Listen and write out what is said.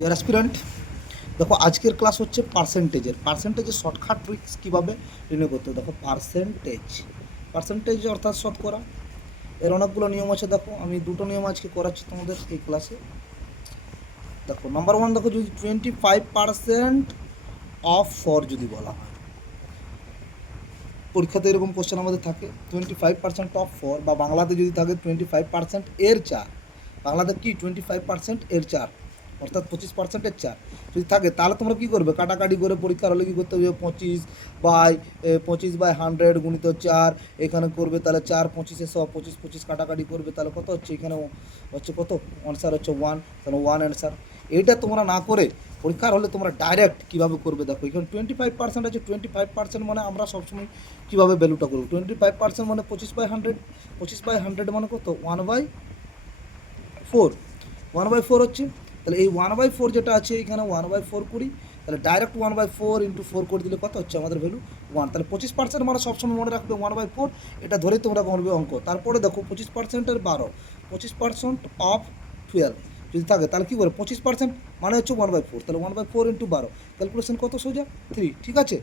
Deer aspirant দেখো আজকের class হচ্ছে পার্সেন্টেজের পার্সেন্টেজের শর্টকাট ট্রিক্স কীভাবে নির্ণয় করতে দেখো পার্সেন্টেজ পার্সেন্টেজ অর্থাৎ শতকরা। এর অনেকগুলো নিয়ম আছে, দেখো। আমি দুটো নিয়ম আজকে করাচ্ছি তোমাদের এই ক্লাসে দেখো নাম্বার ওয়ান দেখো, যদি twenty five percent of for যদি বলা হয়। পরীক্ষাতে এরকম কোশ্চেন আমাদের থাকে। Twenty five percent of for বা বাংলাতে যদি থাকে টোয়েন্টি ফাইভ পার্সেন্ট এর চার। বাংলাতে কি? টোয়েন্টি ফাইভ পার্সেন্ট এর চার। অর্থাৎ পঁচিশ পার্সেন্টের চার। যদি থাকে, তাহলে তোমরা কী করবে? কাটাকাটি করে পরীক্ষার হলে কী করতে হবে? পঁচিশ বাই পঁচিশ বাই হান্ড্রেড গুণিত চার, এখানে করবে তাহলে চার পঁচিশে সব পঁচিশ পঁচিশ কাটাকাটি করবে, তাহলে কত হচ্ছে? এখানে হচ্ছে কত? অ্যান্সার হচ্ছে ওয়ান তাহলে ওয়ান অ্যান্সার এইটা তোমরা না করে পরীক্ষার হলে তোমরা ডাইরেক্ট কীভাবে করবে? দেখো, এখানে টোয়েন্টি ফাইভ পার্সেন্ট আছে টোয়েন্টি ফাইভ পার্সেন্ট মানে আমরা সবসময় কীভাবে ভ্যালুটা করব? টোয়েন্টি ফাইভ পার্সেন্ট মানে পঁচিশ বাই হান্ড্রেড পঁচিশ বাই হান্ড্রেড মানে কত? One by four one by four হচ্ছে তাহলে এই ওয়ান বাই ফোর যেটা আছে, এখানে ওয়ান বাই ফোর করি, তাহলে direct one by four into four করে দিলে কত হচ্ছে আমাদের ভ্যালু ওয়ান তাহলে পঁচিশ পার্সেন্ট মানে সবসময় মনে রাখবে ওয়ান বাই ফোর এটা ধরে তোমরা করবে অঙ্ক। তারপরে দেখো পঁচিশ পার্সেন্টের বারো, পঁচিশ পার্সেন্ট অফ টুয়েলভ যদি থাকে, তাহলে কী করে পঁচিশ পার্সেন্ট মানে হচ্ছে ওয়ান বাই ফোর তাহলে ওয়ান বাই ফোর ইন্টু বারো। ক্যালকুলেশন কত সোজা? থ্রি ঠিক আছে?